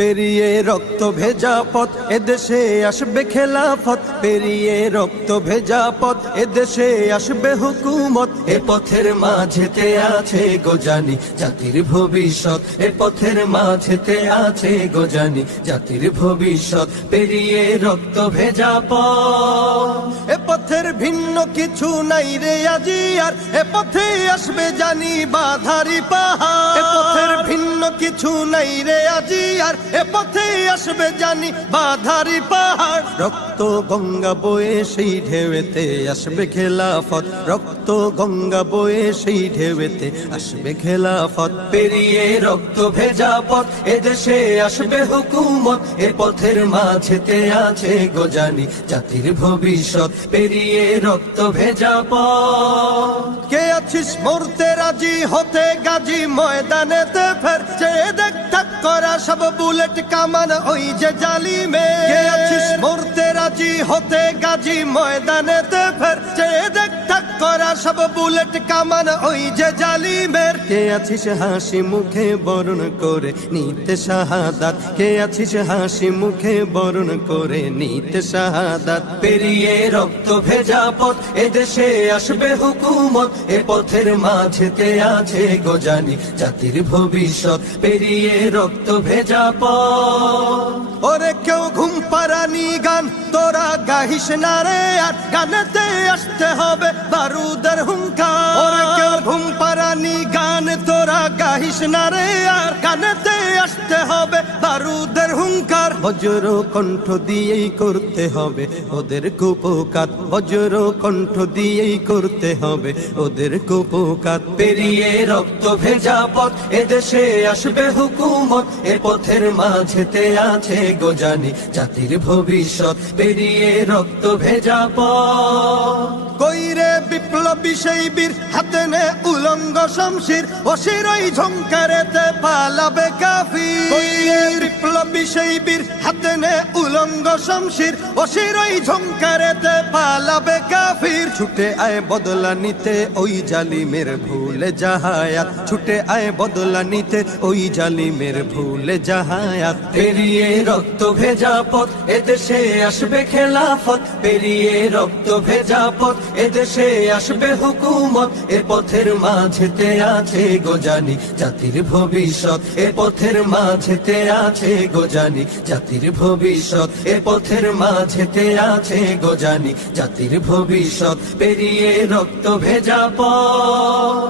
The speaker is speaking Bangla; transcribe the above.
পেরিয়ে রক্ত ভেজা পথ এদেশে আসবে খেলাফত, পেরিয়ে রক্ত ভেজা পথ এদেশে আসবে হুকুমত। এ পথের মাঝেতে আছে গোজানি জাতির ভবিষ্যৎ, এ পথের মাঝেতে আছে গোজানি জাতির ভবিষ্যৎ। পেরিয়ে রক্ত ভেজা পথ, এ পথের ভিন্ন কিছু নাই রে আজি আর, এ পথে আসবে জানি বাধারি পাহাড়। এ পথের ভিন্ন কিছু নাই রে আজি আর, এ পথে আসবে জানি বাধারি পাহাড়। রক্ত গঙ্গা বয়ে সেই ঢেউতে আসবে খেলাফত, রক্ত গঙ্গা বয়ে সেই ঢেউতে আসবে খেলাফত। পেরিয়ে রক্ত ভেজা পথ এদেশে আসবে হুকুমত, এ পথের মাঝেতে আছে গোজানি জাতির ভবিষ্যৎ। পেরিয়ে রক্ত ভেজা পথ, কে আছিস মরতে রাজি হতে গাজী ময়দানেতে ফের, চেয়ে দেখ থাক করা সব বুলেট কামান ওই যে জালিমে। কে আছিস মরতে রাজি হতে গাজী ময়দানেতে ফের, চেয়ে দেখ থাক করা সব বুলেট কামান ওই যে জালিমের। কে আছিস হাসি মুখে বরণ করে নিতে শাহাদাত, কে আছিস হাসি মুখে বরণ করে নিতে শাহাদাত। পেরিয়ে রক্ত ভেজা পথ এদেশে আসবে হুকুমত, এ পথের মাঝেতে আছে গোজানি জাতির ভবিষ্যৎ। পেরিয়ে রক্ত ভেজা পথ, ওরে কেউ ঘুম পাড়ানি গান তোরা গাহিস না রে আর, গানেতে আসতে হবে বারুদের হুঙ্কার। ওরে কেউ ঘুম পাড়ানি গান তোরা গাহিস না রে আর, গানেতে আসতে হবে বারুদের হুঙ্কার। বজ্র কণ্ঠ দিয়েই করতে হবে ওদের কুপকাত, বজ্র কণ্ঠ দিয়েই করতে হবে ওদের কুপকাত। পেরিয়ে রক্ত ভেজা পথ এদেশে আসবে হুকুমত, এ পথের মাঝেতে আছে গোজানি জাতির ভবিষ্যৎ। পেরিয়ে রক্ত ভেজা পথ, কইরে বিপ্লবী সেই বীর হাতে নে উলঙ্গ শমশির, অশিরই ঝংকারেতে পালাবে কাফির। কইরে বিপ্লবী সেই বীর হাতে নে উলঙ্গ শমশির, অশিরই ঝংকারেতে পালাবে কাফির। ছুটে আয় বদলা নিতে ওই জালিমের ভুলে জাহায়াত, ছুটে আয় বদলা নিতে ওই জালিমের ভুলে জাহায়াত। পেরিয়ে রক্ত ভেজা পথ এদেশে আসবে খেলাফত, পেরিয়ে রক্ত ভেজা পথ এদেশে আসবে হুকুমত, এ পথের মাঝেতে আছে গোজানি জাতির ভবিষ্যৎ। এ পথের মাঝেতে আছে গোজানি জাতির ভবিষ্যৎ, এ পথের মাঝেতে আছে গোজানি জাতির ভবিষ্যৎ। পেরিয়ে রক্ত ভেজা পথ।